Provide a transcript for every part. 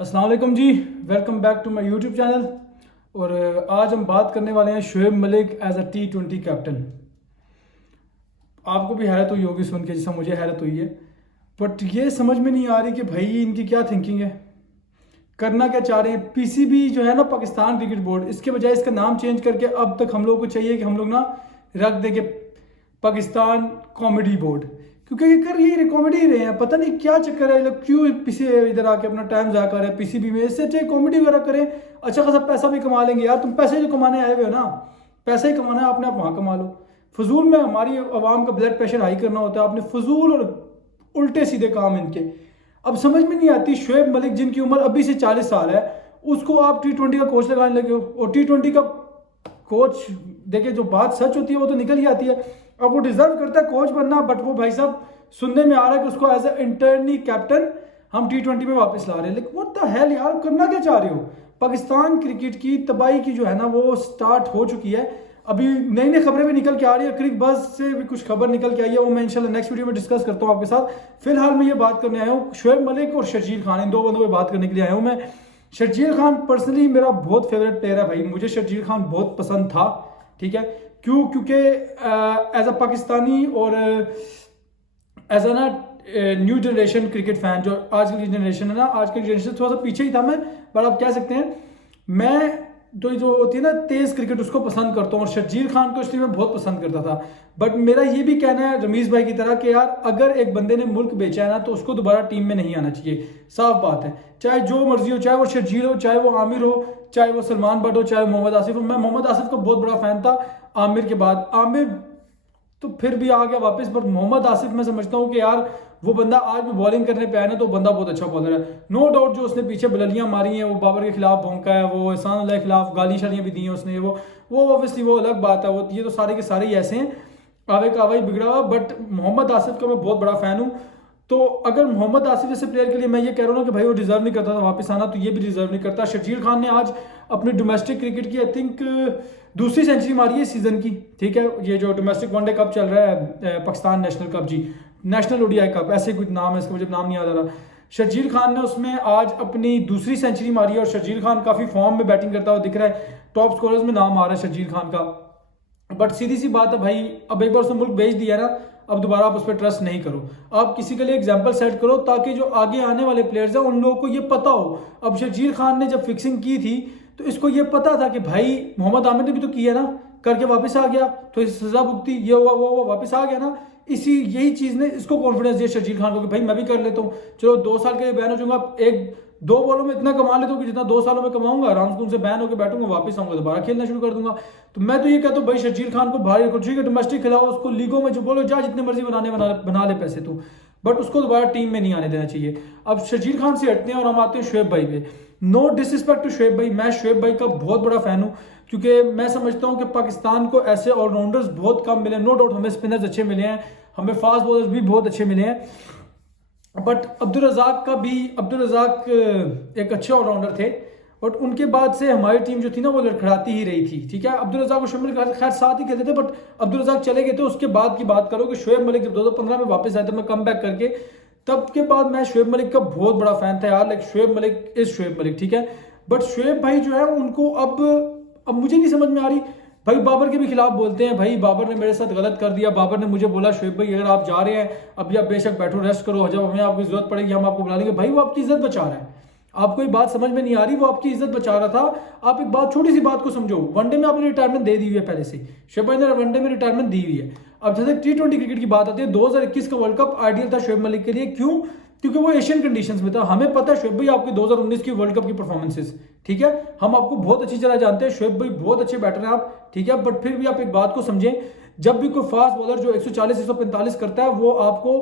अस्सलाम वालेकुम जी। Welcome back to my YouTube channel. और आज हम बात करने वाले हैं Shoaib Malik as a T20 captain. आपको भी हैरत हुई होगी सुन के, जैसा मुझे हैरत हुई है। बट ये समझ में नहीं आ रही कि भाई इनकी क्या थिंकिंग है, करना क्या चाह रहे हैं। पीसीबी जो है ना, पाकिस्तान क्रिकेट बोर्ड, इसके बजाय इसका नाम चेंज करके अब तक हम लोग को चाहिए कि हम लोग ना रख देंगे पाकिस्तान कॉमेडी बोर्ड, क्योंकि ये कर यही कॉमेडी ही रहे हैं। पता नहीं क्या चक्कर है, ये लोग क्यों पीसी इधर आके अपना टाइम ज़ाया कर रहे हैं पीसीबी में। इससे अच्छे कॉमेडी वगैरह करें, अच्छा खासा पैसा भी कमा लेंगे। यार तुम पैसे जो कमाने आए हुए हो ना, पैसा ही कमाना है आपने, आप वहाँ कमा लो। फजूल में हमारी आवाम का ब्लड प्रेशर हाई करना होता है आपने, फजूल और उल्टे सीधे काम इनके। अब समझ में नहीं आती, शोएब मलिक जिनकी उम्र अभी से 40 साल है, उसको आप T20 का कोच लगाने लगे हो। और T20 का कोच देखिए, जो बात सच होती है वो तो निकल ही आती है। अब वो डिजर्व करता है कोच बनना, बट वो भाई साहब सुनने में आ रहा है कि उसको एज ए इंटरनी कैप्टन हम T20 में वापस ला रहे हैं। लेकिन व्हाट द हेल यार, करना क्या चाह रहे हो। पाकिस्तान क्रिकेट की तबाही की जो है ना वो स्टार्ट हो चुकी है। अभी नई नई खबरें भी निकल के आ रही है, क्रिक बज़ से भी कुछ खबर निकल के आई है, वो मैं इंशाल्लाह नेक्स्ट वीडियो में डिस्कस करता हूँ आपके साथ। फिलहाल मैं ये बात करने आया हूँ शोएब मलिक और शर्जील खान, इन दो बंदों पर बात करने के लिए आया हूँ मैं। शर्जील खान पर्सनली मेरा बहुत फेवरेट प्लेयर है भाई, मुझे शर्जील खान बहुत पसंद था। ठीक है, क्यों? क्योंकि एज अ पाकिस्तानी और एज अ ना न्यू जनरेशन क्रिकेट फैन, जो आज की जनरेशन है ना, आज की जनरेशन थोड़ा सा पीछे ही था मैं, बट आप कह सकते हैं मैं जो होती है ना तेज क्रिकेट, उसको पसंद करता हूँ। और शर्जील खान को इसलिए मैं बहुत पसंद करता था। बट मेरा ये भी कहना है रमीज भाई की तरह कि यार अगर एक बंदे ने मुल्क बेचा है ना, तो उसको दोबारा टीम में नहीं आना चाहिए। साफ बात है, चाहे जो मर्जी हो, चाहे वो शर्जील हो, चाहे वो आमिर हो, चाहे वो सलमान बट हो, चाहे मोहम्मद आसिफ हो। मैं मोहम्मद आसिफ का बहुत बड़ा फैन था आमिर के बाद। आमिर तो फिर भी आ गया वापस, पर मोहम्मद आसिफ मैं समझता हूँ कि यार वो बंदा आज भी बॉलिंग करने पे आया ना, तो बंदा बहुत अच्छा बॉलर है। नो डाउट जो उसने पीछे बुलंदियां मारी हैं, वो बाबर के खिलाफ भौंका है, वो एहसान अल्लाह के खिलाफ गाली शालियां भी दी हैं उसने, वो ऑब्वियसली वो अलग बात है। वो ये तो सारे के सारे ही ऐसे हैं, आवे का आवा ही बिगड़ा हुआ। बट मोहम्मद आसिफ का मैं बहुत बड़ा फैन हूँ। तो अगर मोहम्मद आसिफ जैसे प्लेयर के लिए मैं ये कह रहा हूँ कि भाई वो डिजर्व नहीं करता था वापस आना, तो ये भी डिजर्व नहीं करता। शर्जील खान ने आज अपनी डोमेस्टिक क्रिकेट की आई थिंक दूसरी सेंचुरी मारी है सीजन की। ठीक है, ये जो डोमेस्टिक वनडे कप चल रहा है, पाकिस्तान नेशनल कप जी, नेशनल ओडीआई कप, ऐसे कुछ नाम है इसका, मुझे नाम नहीं याद आ रहा। शर्जील खान ने उसमें आज अपनी दूसरी सेंचुरी मारी है। और शर्जील खान काफी फॉर्म में बैटिंग करता हुआ दिख रहा है, टॉप स्कोरर्स में नाम आ रहा है शर्जील खान का। बट सीधी सी बात है भाई, अब एक बार उसने मुल्क भेज दिया ना, अब दोबारा आप उस पर ट्रस्ट नहीं करो। आप किसी के लिए एग्जाम्पल सेट करो, ताकि जो आगे आने वाले प्लेयर्स हैं उन लोगों को ये पता हो। अब शर्जील खान ने जब फिक्सिंग की थी, तो इसको ये पता था कि भाई मोहम्मद आमिर ने भी तो किया ना, करके वापस आ गया, तो इस सजा भुगती, ये हुआ वो हुआ, वापस आ गया ना। इसी यही चीज ने इसको कॉन्फिडेंस दिया शर्जील खान को कि भाई मैं भी कर लेता हूँ, चलो 2 साल के लिए बैन हो जाऊंगा, एक 2 बॉलों में इतना कमा लेता हूँ कि जितना 2 सालों में कमाऊंगा, आराम से उनसे बैन होकर बैठूंगा, वापस आऊंगा, दोबारा खेलना शुरू कर दूंगा। तो मैं तो ये कहता हूँ भाई शर्जील खान को बाहर रखो, ठीक है डोमेस्टिक खिलाओ उसको, लीगों में जो बोलो जा, जितने मर्जी बना ले पैसे तू, बट उसको दोबारा टीम में नहीं आने देना चाहिए। अब शर्जील खान से हटते हैं और हम आते हैं शोएब भाई पे। नो डिसरिस्पेक्ट टू शोएब भाई, मैं शोएब भाई का बहुत बड़ा फैन हूँ, क्योंकि मैं समझता हूँ कि पाकिस्तान को ऐसे ऑलराउंडर्स बहुत कम मिले। नो डाउट हमें स्पिनर्स अच्छे मिले हैं, हमें फास्ट बॉलर्स भी बहुत अच्छे मिले हैं, बट अब्दुल रज़ाक एक अच्छे ऑलराउंडर थे। बट उनके बाद से हमारी टीम जो थी ना वो लड़खड़ाती ही रही थी। ठीक है, अब्दुल रज़ाक और शोएब मलिक खैर साथ ही खेलते थे, बट अब्दुल रज़ाक चले गए थे। उसके बाद की बात करो कि शोएब मलिक जब 2015 में वापस आए थे, मैं कम बैक करके, तब के बाद मैं शोएब मलिक का बहुत बड़ा फैन था यार। लाइक शोएब मलिक इज शोएब मलिक, ठीक है। बट शोएब भाई जो है उनको अब मुझे नहीं समझ में आ रही भाई। बाबर के भी खिलाफ बोलते हैं, भाई बाबर ने मेरे साथ गलत कर दिया, बाबर ने मुझे बोला शोएब भाई अगर आप जा रहे हैं अभी आप बेशक बैठो, रेस्ट करो, जब हमें आपकी जरूरत पड़ेगी हम आपको बुला लेंगे। भाई वो आपकी इज्जत बचा रहा है, आपको ये बात समझ में नहीं आ रही, वो आपकी इज्जत बचा रहा था। आप एक बात, छोटी सी बात को समझो, वनडे में आपने रिटायरमेंट दे दी हुई है पहले से, शोएब भाई ने वनडे में रिटायरमेंट दी हुई है। अब जैसे T20 क्रिकेट की बात आती है, 2021 का वर्ल्ड कप आइडियल था शोएब मलिक के लिए। क्यों? क्योंकि वो एशियन कंडीशंस में था। हमें पता है शोएब भाई आपकी 2019 की वर्ल्ड कप की परफॉर्मेंसेस, ठीक है, हम आपको बहुत अच्छी तरह जानते हैं, शोएब भाई बहुत अच्छे बैटर हैं आप, ठीक है। बट फिर भी आप एक बात को समझें, जब भी कोई फास्ट बॉलर जो 140 145 करता है, वो आपको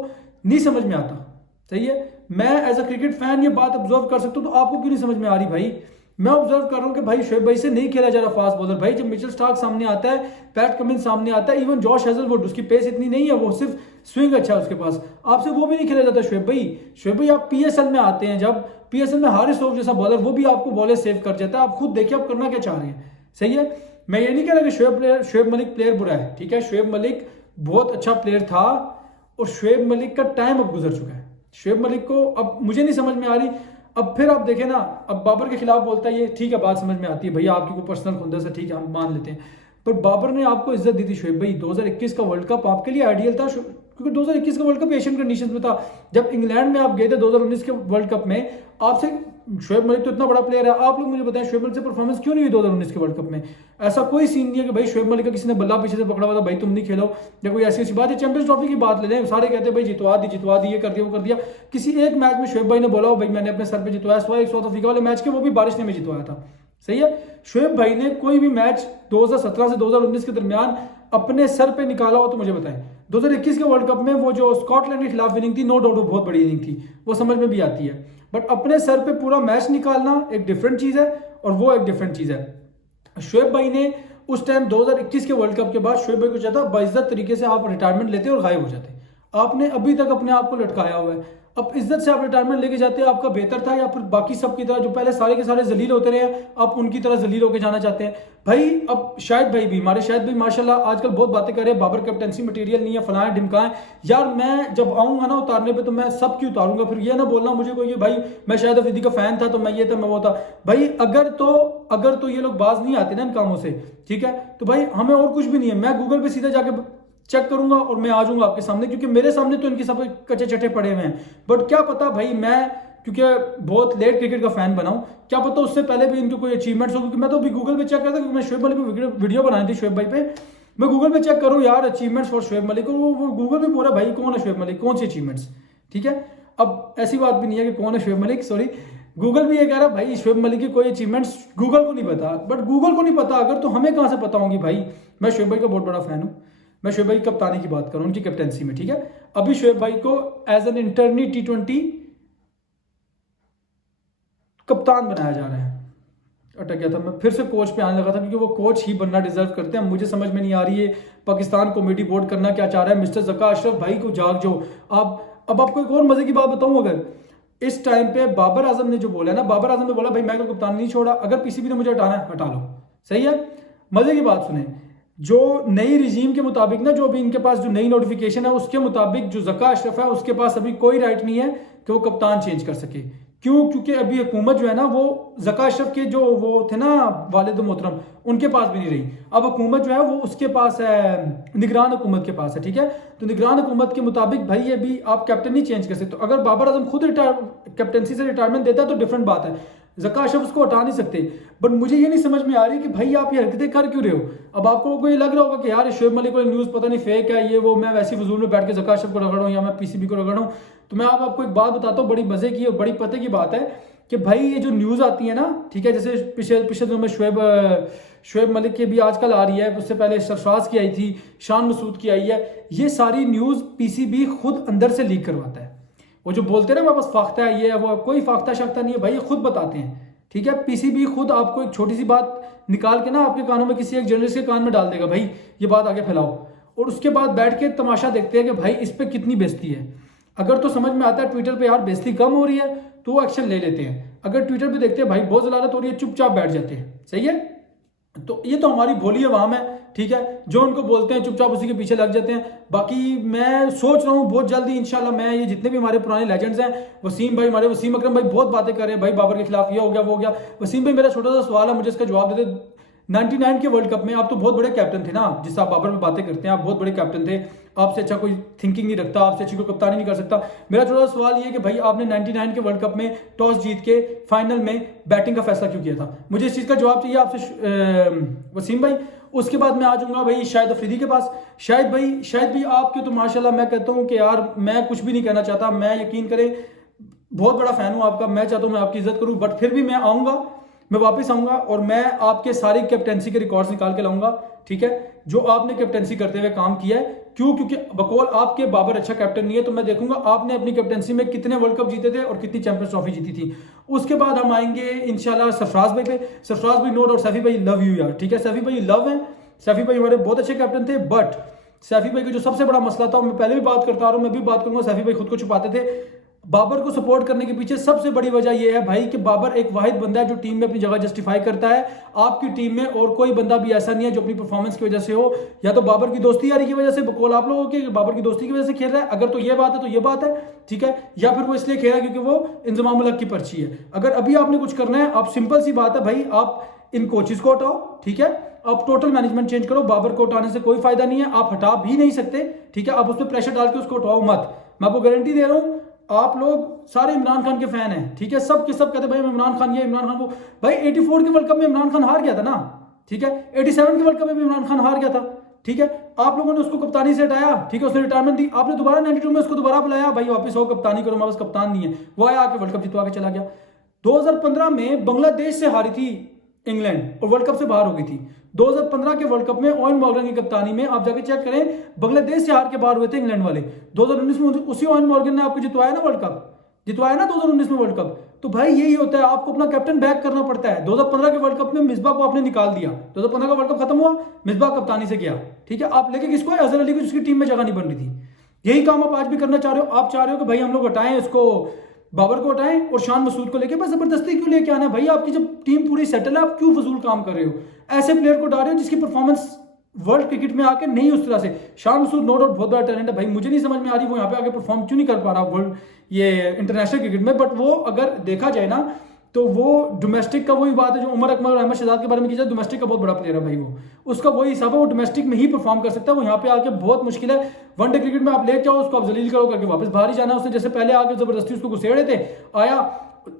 नहीं समझ में आता। सही है, मैं एज अ क्रिकेट फैन ये बात ऑब्जर्व कर सकता हूँ, तो आपको क्यों नहीं समझ में आ रही भाई? मैं ऑब्जर्व कर रहा हूँ कि भाई शोएब भाई से नहीं खेला जा रहा फास्ट बॉलर। भाई जब मिचेल स्टार्क सामने आता है, पैट कमिंस सामने आता है, इवन जॉश हेजलवुड, उसकी पेस इतनी नहीं है, वो सिर्फ स्विंग अच्छा है उसके पास, आपसे वो भी नहीं खेला जाता शोएब भाई। शोएब भाई आप पीएसएल में आते हैं, जब पीएसएल में हारिस रऊफ जैसा बॉलर, वो भी आपको बॉलें सेव कर जाता है। आप खुद देखिए आप करना क्या चाह रहे हैं। सही है, मैं ये नहीं कह रहा कि शोएब मलिक प्लेयर बुरा है, ठीक है, शोएब मलिक बहुत अच्छा प्लेयर था, और शोएब मलिक का टाइम अब गुजर चुका है। शोएब मलिक को अब मुझे नहीं समझ में आ रही, अब फिर आप देखें ना, अब बाबर के खिलाफ बोलता है ये, ठीक है, बात समझ में आती है भैया, आपकी कोई पर्सनल खुंदस है, ठीक है, हम मान लेते हैं। पर बाबर ने आपको इज्जत दी थी शोएब भाई। 2021 का वर्ल्ड कप आपके लिए आइडियल था, क्योंकि 2021 का वर्ल्ड कप एशियन कंडीशंस में था। जब इंग्लैंड में आप गए थे 2019 के वर्ल्ड कप में, आपसे शोएब मलिक तो इतना बड़ा प्लेयर है, आप लोग मुझे बताएं शोएब मलिक से परफॉर्मेंस क्यों नहीं हुई 2019 के वर्ल्ड कप में? ऐसा कोई सीन नहीं है कि भाई शोएब मलिक का किसी ने बल्ला पीछे से पकड़ा हुआ था, भाई तुम नहीं खेलो, या कोई ऐसी बात है। चैंपियंस ट्रॉफी की बात ले लें, सारे कहते हैं भाई जितवा दी, ये कर दिया, वो कर दिया। किसी एक मैच में शोएब भाई ने बोला हो भाई मैंने अपने सर पे जितवाया, साउथ अफ्रीका वाले मैच के, वो भी बारिश ने में जितवाया था, सही है। शोएब भाई ने कोई भी मैच 2017 से 2019 के दरमियान अपने सर पे निकाला हो तो मुझे बताएं। 2021 के वर्ल्ड कप में वो जो स्कॉटलैंड के खिलाफ विनिंग थी, नो डाउट वो बहुत बड़ी इनिंग थी, वो समझ में भी आती है। बट अपने सर पे पूरा मैच निकालना एक डिफरेंट चीज है, और वो एक डिफरेंट चीज है। शोएब भाई ने उस टाइम 2021 के वर्ल्ड कप के बाद शोएब भाई को चाहता बाइज्जत तरीके से आप रिटायरमेंट लेते और गायब हो जाते। आपने अभी तक अपने आप को लटकाया हुआ है, अब इज्जत से आप रिटायरमेंट लेके जाते हैं, आपका बेहतर था, या फिर बाकी सब की तरह जो पहले सारे के सारे जलील होते रहे आप उनकी तरह जलील होके जाना चाहते हैं? भाई अब शायद भाई भी, हमारे शायद भाई माशाल्लाह आजकल बहुत बातें कर रहे हैं, बाबर कैप्टनसी मटेरियल नहीं है, फलाएं ढिमकाएं। यार मैं जब आऊंगा ना उतारने पे तो मैं सब की उतारूंगा, फिर ये ना बोलना मुझे कोई भाई मैं शायद अफरीदी का फैन था तो मैं ये था मैं वो था। भाई अगर तो ये लोग बाज नहीं आते ना इन कामों से, ठीक है, तो भाई हमें और कुछ भी नहीं है। मैं गूगल पे सीधे जाके चेक करूंगा और मैं आ जाऊंगा आपके सामने, क्योंकि मेरे सामने तो इनके सब कच्चे चट्टे पड़े हुए हैं। बट क्या पता भाई, मैं क्योंकि बहुत लेट क्रिकेट का फैन बना हूं, क्या पता उससे पहले भी इनके कोई अचीवमेंट्स हो, क्योंकि मैं तो अभी गूगल पे चेक करता, क्योंकि मैं शोएब मलिक पे वीडियो बनाई थी शोएब भाई पे, मैं गूगल पे चेक करूँ यार अचीवमेंट्स फॉर शोएब मलिक, वो गूगल पे पूरा भाई कौन है शोएब मलिक, कौन सी अचीवमेंट्स, ठीक है। अब ऐसी बात भी नहीं है कि कौन है शोएब मलिक, सॉरी, गूगल भी ये कह रहा भाई शोएब मलिक की कोई अचीवमेंट्स गूगल को नहीं पता। बट गूगल को नहीं पता अगर, तो हमें कहां से पता होंगी भाई? मैं शोएब भाई का बहुत बड़ा फैन हूं, मैं शोएब भाई की कप्तानी की बात करूं, उनकी कैप्टनसी में, ठीक है। अभी शोएब भाई को एज एन इंटरनी T20 कप्तान बनाया जा रहा है। अटक गया था मैं, फिर से कोच पे आने लगा था, क्योंकि वो कोच ही बनना डिजर्व करते हैं। मुझे समझ में नहीं आ रही है पाकिस्तान कॉमेडी बोर्ड करना क्या चाह रहा है। मिस्टर ज़का अशरफ भाई को जाग जो। अब आपको एक और मजे की बात बताऊं, अगर इस टाइम पे बाबर आजम ने जो बोला ना, बाबर आजम ने बोला भाई मैं तो कप्तान नहीं छोड़ा, अगर पीसीबी ने मुझे हटाना है हटा लो, सही है। मजे की बात सुने, जो नई रिजीम के मुताबिक ना, जो अभी इनके पास जो नई नोटिफिकेशन है उसके मुताबिक जो ज़का अशरफ है उसके पास अभी कोई राइट नहीं है कि वो कप्तान चेंज कर सके। क्यों? क्योंकि अभी हुकूमत जो है ना, वो ज़का अशरफ के जो वो थे ना वालिद मोहतरम, उनके पास भी नहीं रही। अब हुकूमत जो है वो उसके पास है, निगरान हुकूमत के पास है, ठीक है। तो निगरान हुकूमत के मुताबिक भाई ये भी आप कैप्टन नहीं चेंज कर सकते। तो अगर बाबर आजम खुद कैप्टनसी से रिटायरमेंट देता है तो डिफरेंट बात है, ज़का अशरफ उसको हटा नहीं सकते। बट मुझे ये नहीं समझ में आ रही कि भाई आप ये हरकतें कर क्यों रहे हो। अब आपको कोई लग रहा होगा कि यार शोएब मलिक को न्यूज़ पता नहीं फेक है, ये वो, मैं वैसी फजूल में बैठ के ज़का अशरफ को रगड़ रहा हूँ या मैं पीसीबी को रगड़ रहा हूँ। तो मैं आपको एक बात बताता हूँ, बड़ी मजे की और बड़ी पते की बात है कि भाई ये जो न्यूज़ आती है ना, ठीक है, जैसे पिछले दिनों में शोएब मलिक की भी आजकल आ रही है, उससे पहले सरफराज की आई थी, शान मसूद की आई है, ये सारी न्यूज़ पीसीबी खुद अंदर से लीक करवाता है। वो जो बोलते हैं ना वापस फाख्ता है ये, वो कोई फाख्ता शाख्ता नहीं है भाई, ये खुद बताते हैं, ठीक है। पीसीबी खुद आपको एक छोटी सी बात निकाल के ना आपके कानों में किसी एक जर्नलिस्ट के कान में डाल देगा, भाई ये बात आगे फैलाओ, और उसके बाद बैठ के तमाशा देखते हैं कि भाई इस पर कितनी बेइज्जती है। अगर तो समझ में आता है ट्विटर पे यार बेइज्जती कम हो रही है तो वो एक्शन ले लेते हैं, अगर ट्विटर पे देखते हैं भाई बहुत जलालत हो रही है, चुपचाप बैठ जाते हैं, सही है। तो ये तो हमारी भोली अवाम है, ठीक है, जो उनको बोलते हैं चुपचाप उसी के पीछे लग जाते हैं। बाकी मैं सोच रहा हूँ बहुत जल्दी इंशाल्लाह मैं ये जितने भी हमारे पुराने लेजेंड्स हैं, वसीम भाई, हमारे वसीम अकरम भाई बहुत बातें कर रहे हैं भाई बाबर के खिलाफ, ये हो गया वो हो गया। वसीम भाई मेरा छोटा सा सवाल है, मुझे इसका जवाब दे दे। 99 के वर्ल्ड कप में आप तो बहुत बड़े कैप्टन थे ना, जिससे आप बाबर में बातें करते हैं, आप बहुत बड़े कैप्टन थे, आपसे अच्छा कोई थिंकिंग नहीं रखता, आपसे अच्छी कोई कप्तानी नहीं कर सकता। मेरा छोटा सा सवाल ये है कि भाई आपने 99 के वर्ल्ड कप में टॉस जीत के फाइनल में बैटिंग का फैसला क्यों किया था? मुझे इस चीज़ का जवाब चाहिए आपसे वसीम भाई। उसके बाद मैं आ जाऊंगा भाई शाहिद अफरीदी के पास। शाहिद भाई आपके तो माशाल्लाह मैं कहता हूँ कि यार मैं कुछ भी नहीं कहना चाहता, मैं यकीन करें बहुत बड़ा फैन हूँ आपका, मैं चाहता हूँ मैं आपकी इज्जत करूँ, बट फिर भी मैं आऊँगा, मैं वापस आऊंगा और मैं आपके सारी कैप्टेंसी के रिकॉर्ड्स निकाल के लाऊंगा, ठीक है, जो आपने कैप्टेंसी करते हुए काम किया है। क्यों? क्योंकि बकौल आपके बाबर अच्छा कैप्टन नहीं है, तो मैं देखूंगा आपने अपनी कैप्टेंसी में कितने वर्ल्ड कप जीते थे और कितनी चैंपियंस ट्रॉफी जीती थी। उसके बाद हम आएंगे इंशाल्लाह सरफराज भाई पे। सरफराज भाई नो डाउट, सैफी भाई लव यू यार, ठीक है, सैफी भाई लव है, सैफी भाई हमारे बहुत अच्छे कैप्टन थे। बट सैफी भाई का जो सबसे बड़ा मसला था, मैं पहले भी बात करता आ रहा हूं, मैं भी बात करूंगा, सैफी भाई खुद को छुपाते थे। बाबर को सपोर्ट करने के पीछे सबसे बड़ी वजह यह है भाई कि बाबर एक वाहिद बंदा है जो टीम में अपनी जगह जस्टिफाई करता है। आपकी टीम में और कोई बंदा भी ऐसा नहीं है जो अपनी परफॉर्मेंस की वजह से हो, या तो बाबर की दोस्ती यारी की वजह से, बकौल आप लोगों के बाबर की दोस्ती की वजह से खेल रहा है, अगर तो ये बात है तो ये बात है, ठीक है, या फिर वो इसलिए खेल रहा है क्योंकि वो इंजमाम उल हक की पर्ची है। अगर अभी आपने कुछ करना है, आप सिंपल सी बात है भाई, आप इन कोचेस को हटाओ, ठीक है, आप टोटल मैनेजमेंट चेंज करो। बाबर को हटाने से कोई फायदा नहीं है, आप हटा भी नहीं सकते, ठीक है, आप उस पर प्रेशर डाल के उसको हटाओ मत। मैं आपको गारंटी दे रहा हूं, आप लोग सारे इमरान खान के फैन हैं, ठीक है, सब के सब कहते हैं भाई इमरान खान ये इमरान खान वो। भाई 84 के वर्ल्ड कप में इमरान खान हार गया था ना, ठीक है, 87 के वर्ल्ड कप में भी इमरान खान हार गया था, ठीक है, आप लोगों ने उसको कप्तानी से हटाया, ठीक है, उसने रिटायरमेंट दी, आपने दोबारा 92 में उसको दोबारा बुलाया, भाई वापस आओ कप्तानी करो, हमारे पास कप्तान नहीं है, वो आया आके वर्ल्ड कप जितवा के चला गया। 2015 में बांग्लादेश से हारी थी इंग्लैंड और वर्ल्ड कप से बाहर हो गई थी। 2015 के वर्ल्ड कप में ओवन मॉर्गन की कप्तानी में आप जाके चेक करें, बांग्लादेश से हार के बाहर हुए थे इंग्लैंड वाले। 2019 में उसी ओवन मॉर्गन ने आपको जितवाया ना वर्ल्ड कप, जितवाया ना 2019 में वर्ल्ड कप। तो भाई यही होता है, आपको अपना कैप्टन बैक करना पड़ता है। 2015 के वर्ल्ड कप में मिसबा को आपने निकाल दिया, 2015 का वर्ल्ड कप खत्म हुआ, मिसबा कप्तानी से गया, ठीक है, आप लेके किसको, अजहर अली को, जिसकी टीम में जगह नहीं बन रही थी। यही काम आप आज भी करना चाह रहे हो, आप चाह रहे हो कि भाई हम लोग हटाएं इसको, बाबर को हटाएं और शान मसूद को लेके बस जबरदस्ती क्यों लेके आना है भाई? आपकी जब टीम पूरी सेटल है, आप क्यों फजूल काम कर रहे हो? ऐसे प्लेयर को डाल रहे हो जिसकी परफॉर्मेंस वर्ल्ड क्रिकेट में आके नहीं उस तरह से। शान मसूद नो डाउट बहुत बड़ा टैलेंट है भाई, मुझे नहीं समझ में आ रही वो यहाँ पे आके परफॉर्म क्यों नहीं कर पा रहा वर्ल्ड ये इंटरनेशनल क्रिकेट में। बट वो अगर देखा जाए ना तो वो डोमेस्टिक का वही बात है जो उमर अकमल और अहमद शहजाद के बारे में की जाए, डोमेस्टिक का बहुत बड़ा प्लेयर है भाई, वो उसका वही हिसाब है, वो डोमेस्टिक में ही परफॉर्म कर सकता है, वो यहाँ पे आके बहुत मुश्किल है। वनडे क्रिकेट में आप ले जाओ उसको, आप जलील करो करके वापस बाहर ही जाना उसने। जैसे पहले आके जबरदस्ती उसको घुसेड़े थे, आया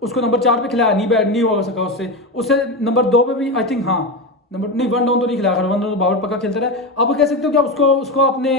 उसको नंबर 4 पे खिलाया, नहीं बैट नहीं हो सका उससे नंबर 2 पे भी आई थिंक, हाँ नंबर नहीं, 1 डाउन तो नहीं खिलाया, 1 डाउन तो बाबर पक्का खेलता रहा। अब कह सकते हो कि उसको आपने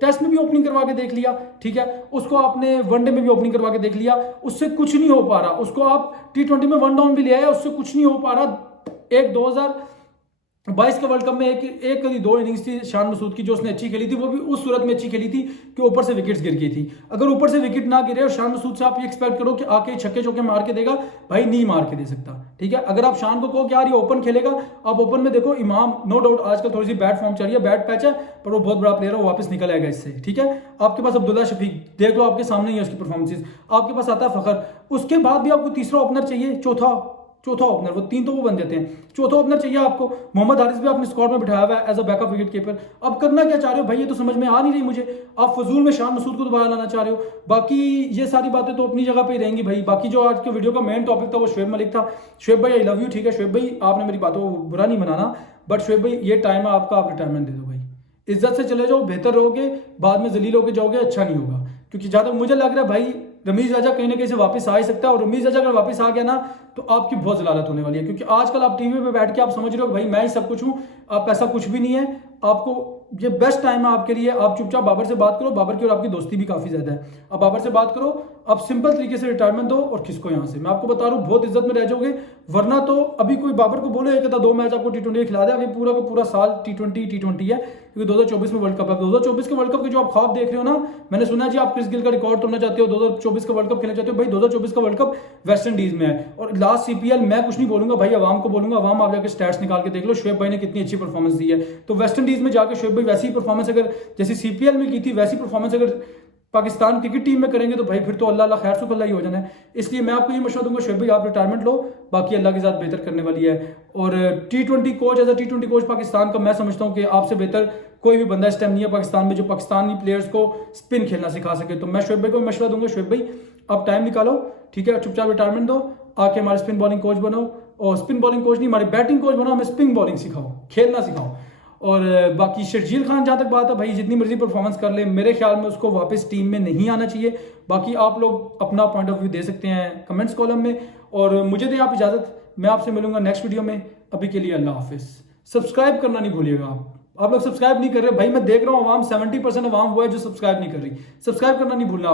टेस्ट में भी ओपनिंग करवा के देख लिया, ठीक है, उसको आपने वनडे में भी ओपनिंग करवा के देख लिया, उससे कुछ नहीं हो पा रहा। उसको आप T20 में 1 डाउन भी ले आए, उससे कुछ नहीं हो पा रहा। एक 2022 के वर्ल्ड कप में एक कभी 2 इनिंग्स थी शान मसूद की जो उसने अच्छी खेली थी, वो भी उस सूरत में अच्छी खेली थी कि ऊपर से विकेट्स गिर गई थी। अगर ऊपर से विकेट ना गिरे और शान मसूद से आप ये एक्सपेक्ट करो कि आके छक्के चौके मार के देगा, भाई नहीं मार के दे सकता, ठीक है। अगर आप शान को कहो कि यार ये ओपन खेलेगा, आप ओपन में देखो इमाम, नो डाउट आजकल थोड़ी सी बैड फॉर्म चल रही है, बैड पैच है, पर वो बहुत बड़ा प्लेयर है, वो वापस निकल आएगा इससे, ठीक है। आपके पास अब्दुल्ला शफीक देख लो, आपके सामने ही है उसकी परफॉर्मेंसेज। आपके पास आता है फखर, उसके बाद भी आपको तीसरा ओपनर चाहिए, चौथा ओपनर, वो 3 तो वो बन जाते हैं, चौथा ओपनर चाहिए आपको। मोहम्मद हारिस भी आपने स्क्वाड में बिठाया हुआ है as a backup wicket keeper. अब करना क्या चाह रहे हो भाई, ये तो समझ में आ नहीं रही मुझे। आप फजूल में शान मसूद को दोबारा लाना चाह रहे हो। बाकी ये सारी बातें तो अपनी जगह पे ही रहेंगी भाई। बाकी जो आज के वीडियो का मेन टॉपिक था वो शुएब मलिक था। शुएब भाई आई लव यू, ठीक है शुएब भाई, आपने मेरी बातों को बुरा नहीं बनाना, बट शुएब भाई ये टाइम है आपका, आप रिटायरमेंट दे दो भाई, इज्जत से चले जाओ, बेहतर रहोगे, बाद में जलील होके जाओगे, अच्छा नहीं होगा। क्योंकि जहां तक मुझे लग रहा है भाई रमीज राजा कहीं ना कहीं से वापस आ ही सकता है, और रमीज राजा अगर वापस आ गया ना तो आपकी बहुत जलालत होने वाली है। क्योंकि आजकल आप टीवी पे बैठ के आप समझ रहे हो भाई मैं ही सब कुछ हूं, आप ऐसा कुछ भी नहीं है। आपको ये बेस्ट टाइम है आपके लिए, आप चुपचाप बाबर से बात करो, बाबर की और आपकी दोस्ती भी काफी ज्यादा है, आप बाबर से बात करो, आप सिंपल तरीके से रिटायरमेंट दो और किसको यहाँ से। मैं आपको बता रहा हूँ बहुत इज्जत में रह जाओगे, वरना तो अभी कोई बाबर को बोले 1-2 मैच आपको T20 खिला दे, अभी पूरा का पूरा साल T20 है, क्योंकि 2024 में वर्ल्ड कप है। 2024 के वर्ल्ड कप के जो आप ख्वाब देख रहे हो ना, मैंने सुना जी आप क्रिस गिल का रिकॉर्ड तोड़ना चाहते हो, 2024 का वर्ल्ड कप खेलना चाहते हो। भाई 2024 का वर्ल्ड कप वेस्ट इंडीज में है, और लास्ट CPL मैं कुछ नहीं बोलूंगा भाई, अवाम को बोलूंगा, अवाम आप जाकर स्टैट्स निकाल के देख लो शुएब भाई ने कितनी अच्छी परफॉर्मेंस दी है। तो वेस्ट इंडीज में जाकर शुएब भाई वैसी ही परफॉर्मेंस अगर जैसी CPL में की थी, वैसी परफॉर्मेंस अगर पाकिस्तान क्रिकेट टीम में करेंगे तो भाई फिर तो अल्लाह खैर सुख अल्लाह ही हो जाना है। इसलिए मैं आपको ये मशवरा दूंगा शुएब भाई आप रिटायरमेंट लो, बाकी अल्लाह के साथ बेहतर करने वाली है। और T20 coach, as a T20 coach Pakistan का मैं समझता हूँ कि आपसे बेहतर कोई भी बंदा इस टाइम नहीं है पाकिस्तान में जो पाकिस्तानी प्लेयर्स को स्पिन खेलना सिखा सके। तो मैं शुएब भाई को मशवरा दूंगा, शुएब भाई आप टाइम निकालो, ठीक है, चुपचाप रिटायरमेंट दो, आके हमारे स्पिन बॉलिंग कोच बनो, और स्पिन बॉलिंग कोच नहीं हमारे बैटिंग कोच बनो, हमें स्पिन बॉलिंग सिखाओ, खेलना सिखाओ। और बाकी शर्जील खान जहां तक बात है भाई, जितनी मर्जी परफॉर्मेंस कर ले, मेरे ख्याल में उसको वापस टीम में नहीं आना चाहिए। बाकी आप लोग अपना पॉइंट ऑफ व्यू दे सकते हैं कमेंट्स कॉलम में, और मुझे दें आप इजाजत, मैं आपसे मिलूंगा नेक्स्ट वीडियो में। अभी के लिए अल्लाह हाफिज। सब्सक्राइब करना नहीं भूलिएगा, आप लोग सब्सक्राइब नहीं कर रहे भाई, मैं देख रहा हूँ अवाम 70% अवाम वो है जो सब्सक्राइब नहीं कर रही, सब्सक्राइब करना नहीं भूलना।